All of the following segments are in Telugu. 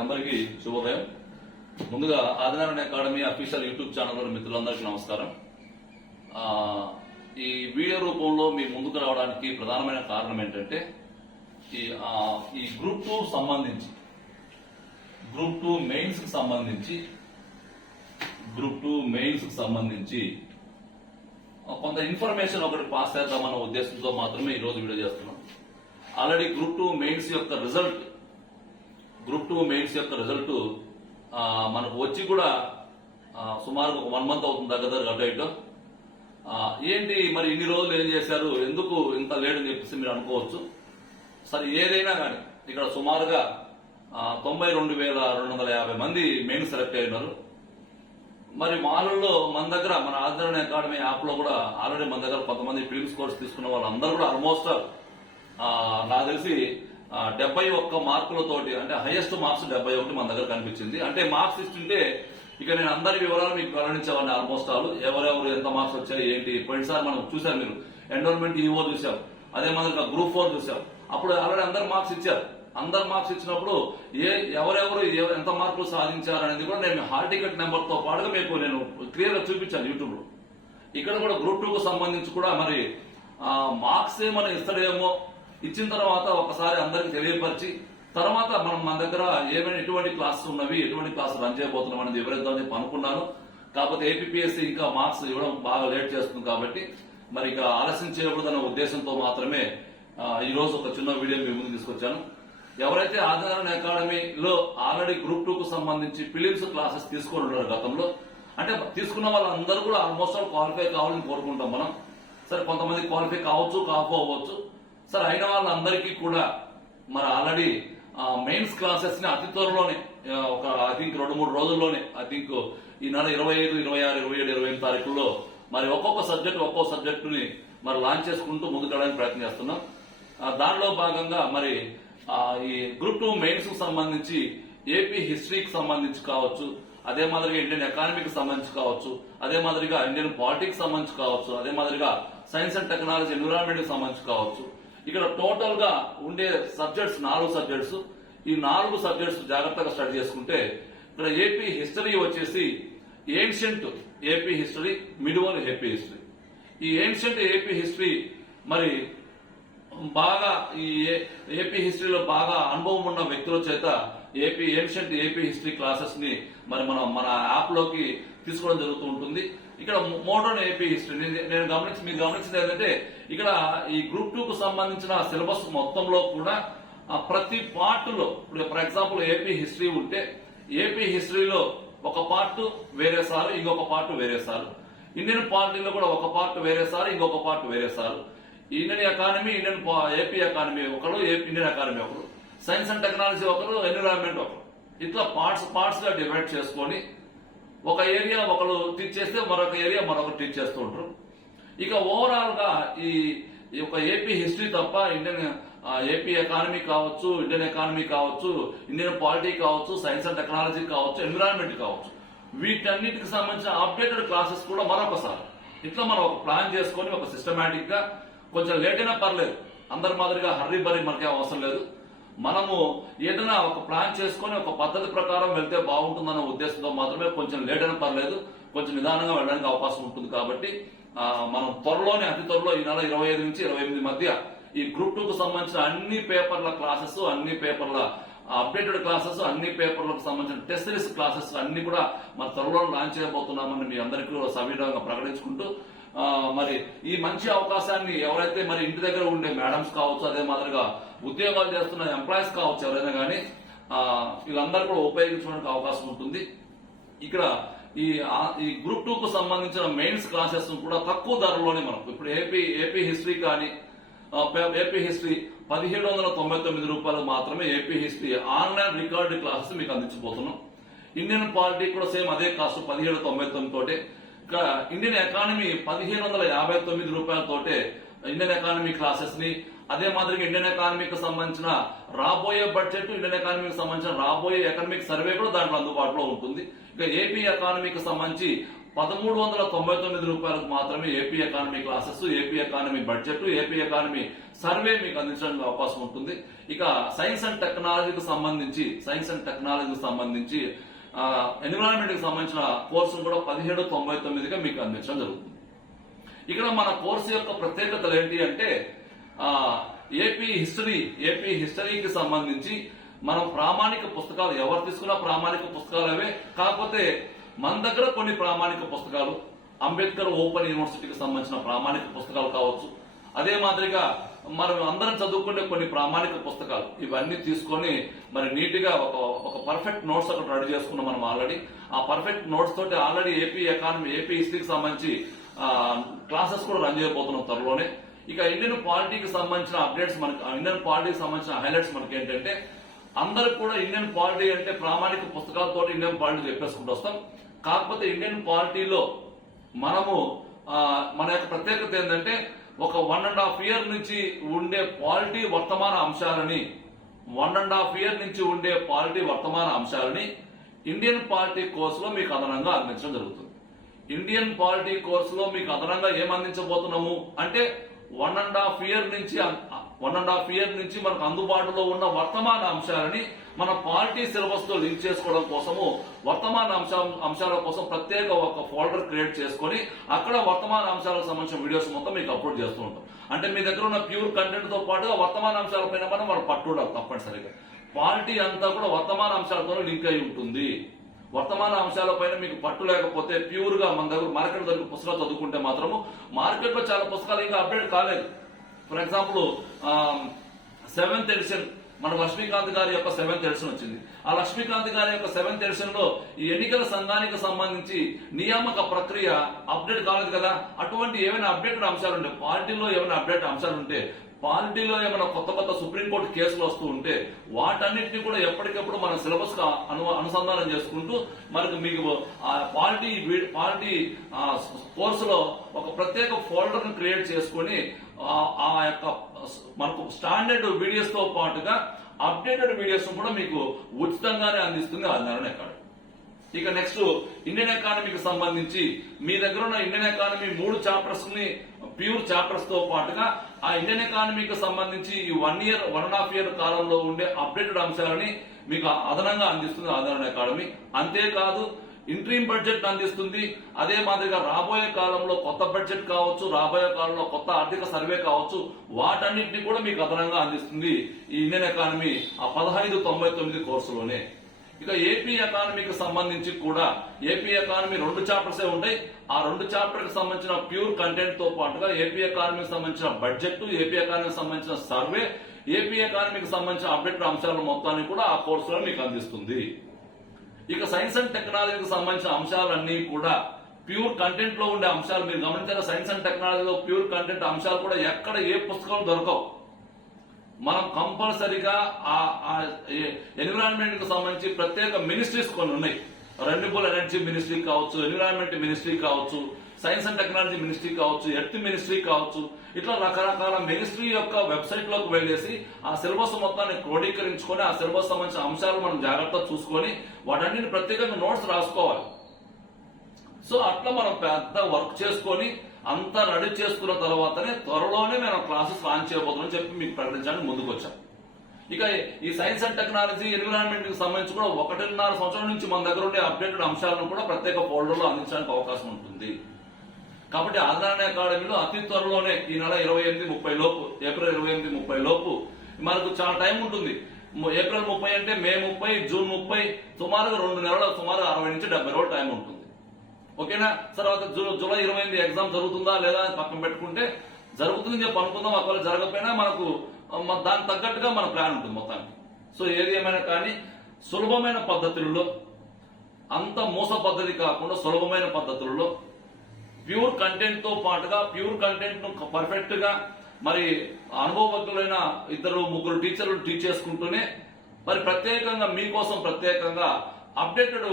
అందరికీ శుభోదయం. ముందుగా Adinarayana academy official YouTube channel మిత్రులందరికీ నమస్కారం. ఈ వీడియో రూపంలో మీ ముందుకు రావడానికి ప్రధానమైన కారణం ఏంటంటే ఈ గ్రూప్ 2 సంబంధించి గ్రూప్ 2 మెయిన్స్ కి సంబంధించి కొంత ఇన్ఫర్మేషన్ ఒకటి పాస్ చేద్దామన్న ఉద్దేశంతో మాత్రమే ఈ రోజు వీడియో చేస్తున్నాం. ఆల్రెడీ గ్రూప్ 2 మెయిన్స్ యొక్క రిజల్ట్ మనకు వచ్చి కూడా సుమారు 1 మంత్ అవుతుంది దగ్గర అటు ఇటు. ఏంటి మరి ఇన్ని రోజులు ఏం చేశారు, ఎందుకు ఇంత లేట్ అని చెప్పేసి మీరు అనుకోవచ్చు. సరే, ఏదైనా కానీ ఇక్కడ సుమారుగా 92,250 మంది మెయిన్ సెలెక్ట్ అయినారు. మరి మాలలో మన దగ్గర మన ఆదినారాయణ అకాడమీ యాప్ లో కూడా ఆల్రెడీ మన దగ్గర కొంతమంది ప్రిలిమ్స్ కోర్స్ తీసుకున్న వాళ్ళందరూ కూడా ఆల్మోస్ట్ నాకు తెలిసి 71 మార్కులతోటి, అంటే హైయెస్ట్ మార్క్స్ 71 మన దగ్గర కనిపించింది. అంటే మార్క్స్ ఇస్తుంటే ఇక నేను అందరి వివరాలు మీకు వెల్లడించేవాడిని. ఆల్మోస్ట్ ఎవరెవరు ఎంత మార్క్స్ వచ్చాయి ఏంటి. పోయినసారి మనం చూసాం, మీరు ఎన్రోల్మెంట్ ఈఓ చూసాం, అదే మాదిరిగా గ్రూప్ 4 చూసాం. అప్పుడు ఆల్రెడీ అందరు మార్క్స్ ఇచ్చారు. అందరు మార్క్స్ ఇచ్చినప్పుడు ఎవరెవరు ఎంత మార్కులు సాధించారు అనేది కూడా నేను హాల్ టికెట్ నెంబర్ తో పాటుగా మీకు నేను క్లియర్ గా చూపించాను యూట్యూబ్ లో. ఇక్కడ కూడా గ్రూప్ 2 కు సంబంధించి కూడా మరి మార్క్స్ ఏమైనా ఇస్తాడేమో, ఇచ్చిన తర్వాత ఒకసారి అందరికి తెలియపరిచి తర్వాత మన దగ్గర ఏమైనా ఎటువంటి క్లాసెస్ ఉన్నవి, ఎటువంటి క్లాసులు రన్ చేయబోతున్నాం అనేది వివరిద్దామని చెప్పి అనుకున్నాను. కాకపోతే ఏపీఎస్సీ ఇంకా మార్క్స్ ఇవ్వడం బాగా లేట్ చేస్తుంది కాబట్టి మరి ఇక ఆలస్యం చేయకూడదన్న ఉద్దేశంతో మాత్రమే ఈ రోజు ఒక చిన్న వీడియో మీ ముందు తీసుకొచ్చాను. ఎవరైతే ఆదినారాయణ అకాడమీలో ఆల్రెడీ గ్రూప్ 2 కు సంబంధించి ప్రిలిమ్స్ క్లాసెస్ తీసుకొని ఉన్నారు గతంలో, అంటే తీసుకున్న వాళ్ళందరూ కూడా ఆల్మోస్ట్ క్వాలిఫై కావాలని కోరుకుంటాం మనం. సరే, కొంతమంది క్వాలిఫై కావచ్చు, కాకపోవచ్చు. సరే, అయిన వాళ్ళందరికీ కూడా మరి ఆల్రెడీ మెయిన్స్ క్లాసెస్ ని అతి త్వరలోనే ఒక ఐ థింక్ 2-3 రోజుల్లోనే, ఐ థింక్ ఈ నెల 25, 26, 27, 28 తారీఖుల్లో మరి ఒక్కొక్క సబ్జెక్టుని మరి లాంచ్ చేసుకుంటూ ముందుకెళ్ళడానికి ప్రయత్నం చేస్తున్నాం. దానిలో భాగంగా మరి ఈ గ్రూప్ 2 మెయిన్స్ కు సంబంధించి ఏపీ హిస్టరీకి సంబంధించి కావచ్చు, అదే మాదిరిగా ఇండియన్ ఎకానమీకి సంబంధించి కావచ్చు, అదే మాదిరిగా ఇండియన్ పాలిటిక్స్ సంబంధించి కావచ్చు, అదే మాదిరిగా సైన్స్ అండ్ టెక్నాలజీ ఎన్విరాన్మెంట్ కి సంబంధించి కావచ్చు. ఇక్కడ టోటల్ గా ఉండే సబ్జెక్ట్స్ 4 సబ్జెక్ట్స్. ఈ 4 సబ్జెక్ట్స్ జాగ్రత్తగా స్టడీ చేసుకుంటే ఇక్కడ ఏపీ హిస్టరీ వచ్చేసి ancient AP history, medieval AP history. ఈ ఏన్షియంట్ ఏపీ హిస్టరీ మరి బాగా ఈ ఏపీ హిస్టరీలో బాగా అనుభవం ఉన్న వ్యక్తుల చేత ఏన్షియంట్ ఏపీ హిస్టరీ క్లాసెస్ ని మరి మన యాప్ లోకి తీసుకోవడం జరుగుతూ ఉంటుంది. ఇక్కడ మోడర్న్ ఏపీ హిస్టరీ మీరు గమనించింది ఏంటంటే ఇక్కడ ఈ గ్రూప్ 2 కు సంబంధించిన సిలబస్ మొత్తంలో కూడా ప్రతి పార్ట్ లో, ఇప్పుడు ఫర్ ఎగ్జాంపుల్ ఏపీ హిస్టరీ ఉంటే ఏపీ హిస్టరీలో ఒక పార్ట్ వేరే సార్, ఇంకొక పార్ట్ వేరే సార్. ఇండియన్ పాలిటీలో కూడా ఒక పార్ట్ వేరే సార్, ఇంకొక పార్ట్ వేరే sir. Indian economy, AP economy ఒకరు, ఇండియన్ ఎకానమీ ఒకరు, సైన్స్ అండ్ టెక్నాలజీ ఒకరు, ఎన్విరాన్మెంట్ ఒకరు. ఇట్లా పార్ట్స్ గా డివైడ్ చేసుకొని ఒక ఏరియా ఒకరు టీచ్ చేస్తే మరొక ఏరియా మరొకరు టీచ్ చేస్తూ ఉంటారు. ఇక ఓవరాల్ గా ఈ యొక్క ఏపీ హిస్టరీ తప్ప ఏపీ ఎకానమీ కావచ్చు, ఇండియన్ ఎకానమీ కావచ్చు, ఇండియన్ పాలిటీ కావచ్చు, సైన్స్ అండ్ టెక్నాలజీ కావచ్చు, ఎన్విరాన్మెంట్ కావచ్చు, వీటన్నిటికి సంబంధించిన అప్డేటెడ్ క్లాసెస్ కూడా మరొకసారి ఇట్లా మనం ఒక ప్లాన్ చేసుకొని ఒక సిస్టమేటిక్ గా, కొంచెం లేట్ అయినా పర్లేదు, అందరి మాదిరిగా హర్రీ బరీ మనకే అవసరం లేదు. మనము ఏదైనా ఒక ప్లాన్ చేసుకుని ఒక పద్ధతి ప్రకారం వెళ్తే బాగుంటుందన్న ఉద్దేశంతో మాత్రమే కొంచెం లేట్ అయినా పర్లేదు, కొంచెం నిదానంగా వెళ్ళడానికి అవకాశం ఉంటుంది. కాబట్టి మనం అతి త్వరలో ఈ నెల 25 నుంచి 28 మధ్య ఈ గ్రూప్ 2 కు సంబంధించిన అన్ని పేపర్ల క్లాసెస్, అన్ని పేపర్ల అప్డేటెడ్ క్లాసెస్, అన్ని పేపర్లకు సంబంధించిన టెస్ట్ సిరీస్ క్లాసెస్ అన్ని కూడా మన త్వరలో లాంచ్ చేయబోతున్నామని మీ అందరికీ సవినయంగా ప్రకటించుకుంటూ మరి ఈ మంచి అవకాశాన్ని ఎవరైతే మరి ఇంటి దగ్గర ఉండే మేడమ్స్ కావచ్చు, అదే మాదిరిగా ఉద్యోగాలు చేస్తున్న ఎంప్లాయీస్ కావచ్చు, ఎవరైనా కానీ వీళ్ళందరూ కూడా ఉపయోగించడానికి అవకాశం ఉంటుంది. ఇక్కడ ఈ గ్రూప్ 2 కు సంబంధించిన మెయిన్స్ క్లాసెస్ కూడా తక్కువ ధరలోనే మనకు ఇప్పుడు ఏపీ హిస్టరీ కానీ ఏపీ హిస్టరీ 1799 రూపాయలు మాత్రమే AP history online record classes మీకు అందించబోతున్నాం. ఇండియన్ పాలిటీ కూడా సేమ్ అదే కాస్ట్ 1799 తోటే. ఇండియన్ ఎకానమీ 1559 రూపాయలతోటే ఇండియన్ ఎకానమీ క్లాసెస్ ని, అదే మాదిరిగా ఇండియన్ ఎకానమీకి సంబంధించిన రాబోయే బడ్జెట్, ఇండియన్ ఎకానమీకి సంబంధించిన రాబోయే ఎకనామిక్ సర్వే కూడా దాంట్లో అందుబాటులో ఉంటుంది. ఇక ఏపీ ఎకానమీకి సంబంధించి రూపాయలకు మాత్రమే AP economy classes, AP economy budget, AP economy survey మీకు అందించడానికి అవకాశం ఉంటుంది. ఇక సైన్స్ అండ్ టెక్నాలజీకి సంబంధించి ఎన్విరాన్మెంట్ కి సంబంధించిన కోర్సును కూడా 1799గా మీకు అందించడం జరుగుతుంది. ఇక్కడ మన కోర్సు యొక్క ప్రత్యేకతలు ఏంటి అంటే ఏపీ హిస్టరీకి సంబంధించి మనం ప్రామాణిక పుస్తకాలు ఎవరు తీసుకున్నా ప్రామాణిక పుస్తకాలు అవే, కాకపోతే మన దగ్గర కొన్ని ప్రామాణిక పుస్తకాలు అంబేద్కర్ ఓపెన్ యూనివర్సిటీకి సంబంధించిన ప్రామాణిక పుస్తకాలు కావచ్చు, అదే మాదిరిగా మనం అందరం చదువుకునే కొన్ని ప్రామాణిక పుస్తకాలు ఇవన్నీ తీసుకొని మరి నీట్ గా ఒక పర్ఫెక్ట్ నోట్స్ అక్కడ రెడీ చేసుకున్నాం మనం ఆల్రెడీ. ఆ పర్ఫెక్ట్ నోట్స్ తోటి ఆల్రెడీ ఏపీ హిస్టరీకి సంబంధించి క్లాసెస్ కూడా రన్ చేయబోతున్నాం త్వరలోనే. ఇక ఇండియన్ పాలిటీకి సంబంధించిన అప్డేట్స్ ఇండియన్ పాలిటీకి సంబంధించిన హైలైట్స్ మనకి ఏంటంటే అందరికి కూడా ఇండియన్ పాలిటీ అంటే ప్రామాణిక పుస్తకాలతో ఇండియన్ పాలిటీ చెప్పేసుకుంటూ వస్తాం. కాకపోతే ఇండియన్ పాలిటీలో మనము మన యొక్క ప్రత్యేకత ఏంటంటే ఒక 1.5 year నుంచి ఉండే పాలిటీ వర్తమాన అంశాలని ఇండియన్ పాలిటీ కోర్సులో మీకు అదనంగా అందించడం జరుగుతుంది. ఇండియన్ పాలిటీ కోర్సులో మీకు అదనంగా ఏం అందించబోతున్నాము అంటే 1.5 year నుంచి మనకు అందుబాటులో ఉన్న వర్తమాన అంశాలని మన పాలిటీ సిలబస్ తో లింక్ చేసుకోవడం కోసము వర్తమాన అంశాల కోసం ప్రత్యేక ఒక ఫోల్డర్ క్రియేట్ చేసుకుని అక్కడ వర్తమాన అంశాలకు సంబంధించిన వీడియోస్ మొత్తం మీకు అప్లోడ్ చేస్తూ ఉంటాం. అంటే మీ దగ్గర ఉన్న ప్యూర్ కంటెంట్ తో పాటుగా వర్తమాన అంశాలపైన మనం పట్టు ఉండాలి తప్పనిసరిగా. పాలిటీ అంతా కూడా వర్తమాన అంశాలతో లింక్ అయి ఉంటుంది. వర్తమాన అంశాలపైన మీకు పట్టు లేకపోతే ప్యూర్ గా మన దగ్గర మార్కెట్ దొరికి పుస్తకాలు చదువుకుంటే మాత్రము మార్కెట్ లో చాలా పుస్తకాలు ఇంకా అప్డేట్ కాలేదు. ఫర్ ఎగ్జాంపుల్ 7th ఎడిషన్ మన లక్ష్మీకాంత్ గారి యొక్క 7th ఎడిషన్ వచ్చింది. ఆ లక్ష్మీకాంత్ గారి యొక్క 7th ఎడిషన్ లో ఈ ఎన్నికల సంఘానికి సంబంధించి నియామక ప్రక్రియ అప్డేట్ కాలేదు కదా. అటువంటి ఏమైనా అప్డేటెడ్ అంశాలు ఉంటే పార్టీలో ఏమైనా అప్డేట్ అంశాలు ఉంటే పాలిటీలో ఏమైనా కొత్త సుప్రీంకోర్టు కేసులు వస్తూ ఉంటే వాటన్నిటిని కూడా ఎప్పటికప్పుడు మన సిలబస్ కు అనుసంధానం చేసుకుంటూ మీకు పాలిటీ కోర్సులో ఒక ప్రత్యేక ఫోల్డర్ ను క్రియేట్ చేసుకుని ఆ యొక్క మనకు స్టాండర్డ్ వీడియోస్ తో పాటుగా అప్డేటెడ్ వీడియోస్ కూడా మీకు ఉచితంగానే అందిస్తుంది ఆదినారాయణ అకాడమీ. ఇక నెక్స్ట్ ఇండియన్ ఎకానమీకి సంబంధించి మీ దగ్గర ఉన్న ఇండియన్ ఎకానమీ 3 చాప్టర్స్ ని ప్యూర్ చాప్టర్స్ తో పాటుగా ఆ ఇండియన్ ఎకానమీకి సంబంధించి ఈ 1.5 year కాలంలో ఉండే అప్డేటెడ్ అంశాలని మీకు అదనంగా అందిస్తుంది ఆదినారాయణ అకాడమీ. అంతేకాదు ఇంట్రీమ్ బడ్జెట్ అందిస్తుంది. అదే మాదిరిగా రాబోయే కాలంలో కొత్త బడ్జెట్ కావచ్చు, రాబోయే కాలంలో కొత్త ఆర్థిక సర్వే కావచ్చు, వాటన్నిటిని కూడా మీకు అదనంగా అందిస్తుంది ఈ ఇండియన్ ఎకానమీ ఆ 1599 కోర్సులోనే. ఇక ఏపీ ఎకానమీకి సంబంధించి కూడా ఏపీ ఎకానమీ 2 చాప్టర్సే ఉంటాయి. ఆ 2 చాప్టర్ కి సంబంధించిన ప్యూర్ కంటెంట్ తో పాటుగా ఏపీ ఎకానమీకి సంబంధించిన బడ్జెట్, ఏపీ ఎకానమీకి సంబంధించిన సర్వే, ఏపీ ఎకానమీకి సంబంధించిన అప్డేటెడ్ అంశాల మొత్తాన్ని కూడా ఆ కోర్సులో మీకు అందిస్తుంది. ఇక సైన్స్ అండ్ టెక్నాలజీకి సంబంధించిన అంశాలన్నీ కూడా ప్యూర్ కంటెంట్ లో ఉండే అంశాలు మీరు గమనించారా. సైన్స్ అండ్ టెక్నాలజీలో ప్యూర్ కంటెంట్ అంశాలు కూడా ఎక్కడ ఏ పుస్తకం దొరకవు. మనం కంపల్సరీగా ఎన్విరాన్మెంట్ కు సంబంధించి ప్రత్యేక మినిస్ట్రీస్ కొన్ని ఉన్నాయి. రెన్యూబుల్ ఎనర్జీ మినిస్ట్రీ కావచ్చు, ఎన్విరాన్మెంట్ మినిస్ట్రీ కావచ్చు, సైన్స్ అండ్ టెక్నాలజీ మినిస్ట్రీ కావచ్చు, ఎర్త్ మినిస్ట్రీ కావచ్చు, ఇట్లా రకరకాల మినిస్ట్రీ యొక్క వెబ్సైట్ లోకి వెళ్లేసి ఆ సిలబస్ మొత్తాన్ని క్రోడీకరించుకొని ఆ సిలబస్ సంబంధించిన అంశాలు మనం జాగ్రత్తగా చూసుకొని వాటన్నిటిని ప్రత్యేకంగా నోట్స్ రాసుకోవాలి. సో అట్లా మనం పెద్ద వర్క్ చేసుకొని అంతా రెడీ చేసుకున్న తర్వాతనే త్వరలోనే మేము క్లాసెస్ లాంచ్ చేయబోతున్నాం చెప్పి మీకు ప్రకటించడానికి ముందుకు వచ్చాం. ఇక ఈ సైన్స్ అండ్ టెక్నాలజీ ఎన్విరాన్మెంట్ కి సంబంధించి కూడా 1.5 సంవత్సరం నుంచి మన దగ్గర ఉండే అప్డేటెడ్ అంశాలను కూడా ప్రత్యేక ఫోల్డర్ లో అందించడానికి అవకాశం ఉంటుంది. కాబట్టి ఆదినారాయణ అకాడమీలో అతి త్వరలోనే ఈ నెల 28-30 లోపు, ఏప్రిల్ 28-30 లోపు మనకు చాలా టైం ఉంటుంది. ఏప్రిల్ 30 అంటే మే 30, జూన్ 30, సుమారుగా 2 నెలల సుమారు 60 నుంచి 70 రోజులు టైం ఉంటుంది. ఓకేనా. తర్వాత జూలై 28 ఎగ్జామ్ జరుగుతుందా లేదా అని పక్కన పెట్టుకుంటే జరుగుతుందని చెప్పి అనుకుందాం. ఒకవేళ జరగకపోయినా మనకు దానికి తగ్గట్టుగా మన ప్లాన్ ఉంటుంది మొత్తానికి. సో ఏది ఏమైనా కానీ సులభమైన పద్ధతుల్లో, అంత మోస పద్ధతి కాకుండా సులభమైన పద్ధతుల్లో ప్యూర్ కంటెంట్ తో పాటుగా ప్యూర్ కంటెంట్ ను పర్ఫెక్ట్ గా మరి అనుభవజ్ఞులైన 2-3 టీచర్లు టీచ్ చేసుకుంటూనే మరి ప్రత్యేకంగా మీకోసం ప్రత్యేకంగా అప్డేటెడ్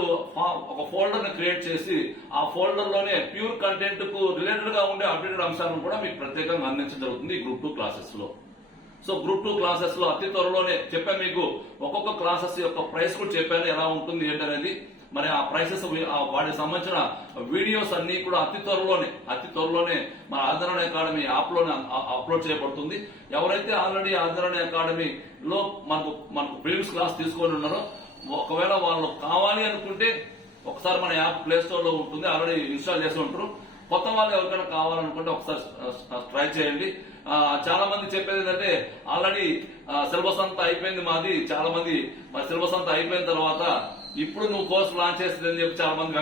ఒక ఫోల్డర్ ని క్రియేట్ చేసి ఆ ఫోల్డర్ లోనే ప్యూర్ కంటెంట్ కు రిలేటెడ్ గా ఉండే అప్డేటెడ్ అంశాలను కూడా మీకు ప్రత్యేకంగా అందించడం జరుగుతుంది గ్రూప్ 2 క్లాసెస్ లో. సో గ్రూప్ 2 క్లాసెస్ లో అతి త్వరలోనే చెప్పాను మీకు ఒక్కొక్క క్లాసెస్ యొక్క ప్రైస్ కూడా చెప్పాను ఎలా ఉంటుంది ఏంటనేది. మరి ఆ ప్రైసెస్ వాటికి సంబంధించిన వీడియోస్ అన్ని కూడా అతి త్వరలోనే మన ఆదరణ అకాడమీ యాప్ లోనే అప్లోడ్ చేయబడుతుంది. ఎవరైతే ఆల్రెడీ ఆదరణ అకాడమీలో మనకు ప్రీవియస్ క్లాస్ తీసుకొని ఉన్నారో ఒకవేళ వాళ్ళు కావాలి అనుకుంటే ఒకసారి మన యాప్ ప్లే స్టోర్ లో ఉంటుంది, ఆల్రెడీ ఇన్స్టాల్ చేసి ఉంటారు. కొత్త వాళ్ళు ఎవరికైనా కావాలనుకుంటే ఒకసారి ట్రై చేయండి. చాలా మంది చెప్పేది ఏంటంటే ఆల్రెడీ సిలబస్ అంతా అయిపోయింది మాది, చాలా మంది సిలబస్ అంతా అయిపోయిన తర్వాత ఇప్పుడు నువ్వు కోర్సు లాంచ్ చేస్తుందని చెప్పి చాలా మంది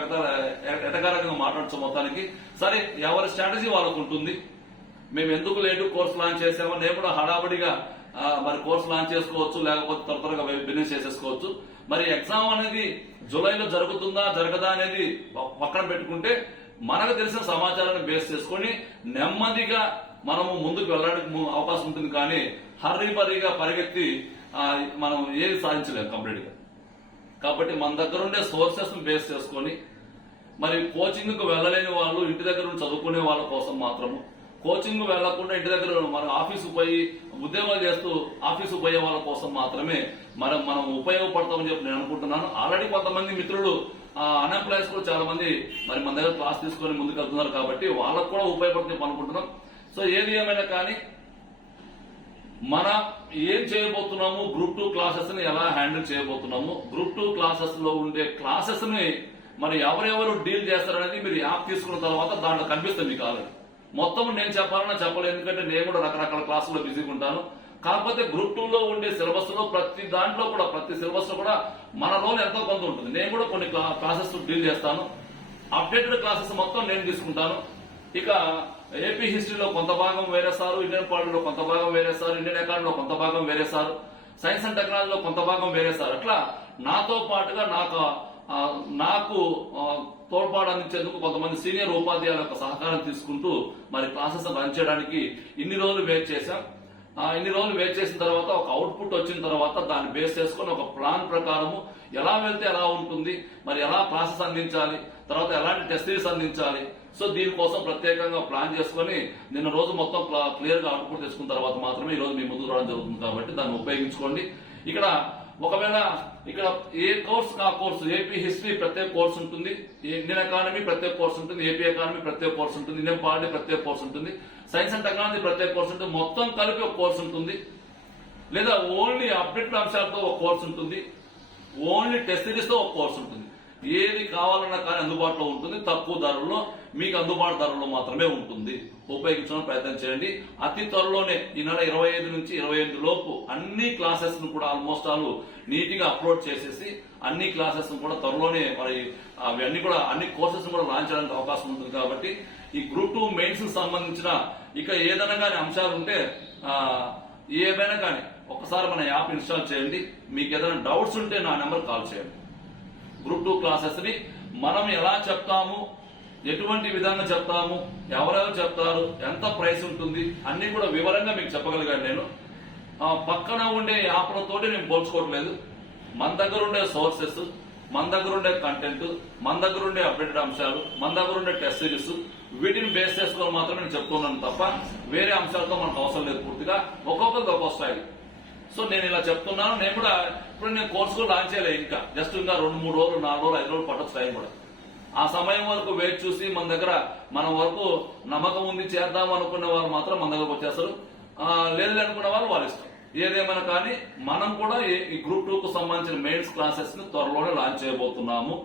ఎటకారంగా మాట్లాడచ్చు. మొత్తానికి సరే, ఎవరి స్ట్రాటజీ వాళ్ళకు ఉంటుంది. మేము ఎందుకు లేటు కోర్సు లాంచ్ చేసామో, నేను కూడా హడాబడిగా మరి కోర్సు లాంచ్ చేసుకోవచ్చు, లేకపోతే త్వరగా బిజినెస్ చేసేసుకోవచ్చు. మరి ఎగ్జామ్ అనేది జూలైలో జరుగుతుందా జరగదా అనేది పక్కన పెట్టుకుంటే మనకు తెలిసిన సమాచారాన్ని బేస్ చేసుకుని నెమ్మదిగా మనము ముందుకు వెళ్ళడానికి అవకాశం ఉంటుంది. కానీ హర్రీబరీగా పరిగెత్తి మనం ఏది సాధించలేము కంప్లీట్ గా. కాబట్టి మన దగ్గర ఉండే సోర్సెస్ ను బేస్ చేసుకొని మరి కోచింగ్ కు వెళ్ళలేని వాళ్ళు ఇంటి దగ్గర ఉండి చదువుకునే వాళ్ళ కోసం మాత్రము, కోచింగ్ వెళ్లకుండా ఇంటి దగ్గర మన ఆఫీసు పోయి ఉద్యోగాలు చేస్తూ ఆఫీసు పోయే వాళ్ళ కోసం మాత్రమే మనం ఉపయోగపడతామని చెప్పి నేను అనుకుంటున్నాను. ఆల్రెడీ కొంతమంది మిత్రులు అన్ఎంప్లాయీస్ కూడా చాలా మంది మరి మన దగ్గర క్లాస్ తీసుకొని ముందుకు వెళ్తున్నారు కాబట్టి వాళ్ళకు కూడా ఉపయోగపడుతుంది అనుకుంటున్నాం. సో ఏది ఏమైనా కానీ మనం ఏం చేయబోతున్నాము, గ్రూప్ 2 క్లాసెస్ ని ఎలా హ్యాండిల్ చేయబోతున్నాము, గ్రూప్ 2 క్లాసెస్ లో ఉండే క్లాసెస్ ని మరి ఎవరెవరు డీల్ చేస్తారనేది మీరు యాప్ తీసుకున్న తర్వాత దాంట్లో కనిపిస్తుంది మీకు. ఆల్రెడీ మొత్తం నేను చెప్పాలన్నా చెప్పలేదు, ఎందుకంటే నేను కూడా రకరకాల క్లాసుల్లో బిజీగా ఉంటాను. కాకపోతే గ్రూప్ 2 లో ఉండే సిలబస్ లో ప్రతి సిలబస్ లో కూడా మన రోల్ ఎంతో కొంత ఉంటుంది. నేను కూడా కొన్ని క్లాసెస్ డీల్ చేస్తాను. అప్డేటెడ్ క్లాసెస్ మొత్తం నేను తీసుకుంటాను. ఇక ఏపీ హిస్టరీలో కొంత భాగం వేరే సారు, ఇండియన్ పాలిటీలో కొంత భాగం వేరే సారు, ఇండియన్ ఎకానమీలో కొంత భాగం వేరే సారు, సైన్స్ అండ్ టెక్నాలజీలో కొంత భాగం వేరే సారు. అట్లా నాతో పాటుగా నాకు తోడ్పాటు అందించేందుకు కొంతమంది సీనియర్ ఉపాధ్యాయుల యొక్క సహకారం తీసుకుంటూ మరి క్లాసెస్ రన్ చేయడానికి ఇన్ని రోజులు వెయిట్ చేశాం. ఇన్ని రోజులు వెయిట్ చేసిన తర్వాత ఒక అవుట్పుట్ వచ్చిన తర్వాత దాన్ని బేస్ చేసుకుని ఒక ప్లాన్ ప్రకారము ఎలా వెళ్తే ఎలా ఉంటుంది, మరి ఎలా క్లాసెస్ అందించాలి, తర్వాత ఎలాంటి టెస్ట్ సిరీస్ అందించాలి. సో దీనికోసం ప్రత్యేకంగా ప్లాన్ చేసుకుని నిన్న రోజు మొత్తం క్లియర్ గా అవుట్పుట్ తెచ్చుకున్న తర్వాత మాత్రమే ఈ రోజు మీ ముందుకు రావడం జరుగుతుంది. కాబట్టి దాన్ని ఉపయోగించుకోండి. ఇక్కడ ఒకవేళ ఇక్కడ ఏ కోర్స్ ఆ కోర్సు, ఏపీ హిస్టరీ ప్రత్యేక కోర్సు ఉంటుంది, ఇండియన్ ఎకానమీ ప్రత్యేక కోర్సు ఉంటుంది, ఏపీ ఎకానమీ ప్రత్యేక కోర్సు ఉంటుంది, ఇండియన్ పాలిటీ ప్రత్యేక కోర్సు ఉంటుంది, సైన్స్ అండ్ టెక్నాలజీ ప్రత్యేక కోర్సు ఉంటుంది, మొత్తం కలిపి ఒక కోర్సు ఉంటుంది. లేదా ఓన్లీ అప్డేటెడ్ అంశాలతో ఒక కోర్సు ఉంటుంది, ఓన్లీ టెస్ట్ సిరీస్ తో ఒక కోర్సు ఉంటుంది. ఏది కావాలన్నా కానీ అందుబాటులో ఉంటుంది. తక్కువ ధరల్లో మీకు అందుబాటు ధరల్లో మాత్రమే ఉంటుంది. ఉపయోగించడానికి ప్రయత్నం చేయండి. అతి త్వరలోనే ఈ నెల 25 నుంచి 28 లోపు అన్ని క్లాసెస్ ను కూడా ఆల్మోస్ట్ ఆల్ నీట్ గా అప్లోడ్ చేసేసి అన్ని క్లాసెస్ ను కూడా త్వరలోనే మరి అన్ని కోర్సెస్ కూడా లాంచ్ చేయడానికి అవకాశం ఉంటుంది. కాబట్టి ఈ గ్రూప్ 2 మెయిన్స్ కి సంబంధించిన ఇక ఏదైనా కానీ అంశాలు ఉంటే ఏమైనా కానీ ఒకసారి మన యాప్ ఇన్స్టాల్ చేయండి. మీకు ఏదైనా డౌట్స్ ఉంటే నా నెంబర్ కాల్ చేయండి. గ్రూప్ 2 క్లాసెస్ ని మనం ఎలా చెప్తాము, ఎటువంటి విధంగా చెప్తాము, ఎవరెవరు చెప్తారు, ఎంత ప్రైస్ ఉంటుంది అన్ని కూడా వివరంగా మీకు చెప్పగలిగాను. నేను పక్కన ఉండే యాప్లతోటి నేను పోల్చుకోవట్లేదు. మన దగ్గర ఉండే సోర్సెస్, మన దగ్గర ఉండే కంటెంట్, మన దగ్గర ఉండే అప్డేటెడ్ అంశాలు, మన దగ్గర ఉండే టెస్ట్ సిరీస్, వీటిని బేస్ చేసుకొని మాత్రమే నేను చెప్తున్నాను తప్ప వేరే అంశాలతో మనకు అవసరం లేదు. పూర్తిగా ఒక్కొక్కరికి ఒక్కొక్క స్టైల్. సో నేను ఇలా చెప్తున్నాను. నేను కూడా ఇప్పుడు నేను కోర్సు కూడా లాంచ్ చేయలేదు. ఇంకా 2-3 రోజులు, 4 రోజులు, 5 రోజులు పట్టొచ్చు టైం కూడా. ఆ సమయం వరకు వెయిట్ చూసి మన వరకు నమ్మకం ఉంది చేద్దాం అనుకునే వాళ్ళు మాత్రం మన దగ్గరకు వచ్చేస్తారు. లేదు అనుకున్న వాళ్ళు ఇష్టం. ఏదేమైనా కానీ మనం కూడా ఈ గ్రూప్ 2 కు సంబంధించిన మెయిన్స్ క్లాసెస్ ని త్వరలోనే లాంచ్ చేయబోతున్నాము.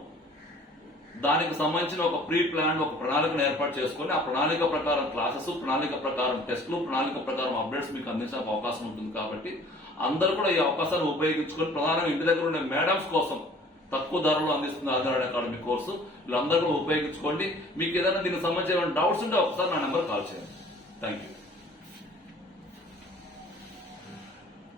దానికి సంబంధించిన ఒక ప్రీ ప్లాన్, ఒక ప్రణాళికను ఏర్పాటు చేసుకుని ఆ ప్రణాళిక ప్రకారం క్లాసెస్, ప్రణాళిక ప్రకారం టెస్టులు, ప్రణాళిక ప్రకారం అప్డేట్స్ మీకు అందించడానికి అవకాశం ఉంటుంది. కాబట్టి అందరూ కూడా ఈ అవకాశాన్ని ఉపయోగించుకొని ప్రధానంగా ఇంటి దగ్గర ఉండే మేడమ్స్ కోసం తక్కువ ధరలో అందిస్తున్న ఆధార్ అకాడమీ కోర్సు వీళ్ళందరూ కూడా ఉపయోగించుకోండి. మీకు ఏదైనా దీనికి సంబంధించిన డౌట్స్ ఉంటే ఒకసారి నా నెంబర్ కాల్ చేయండి. Thank you.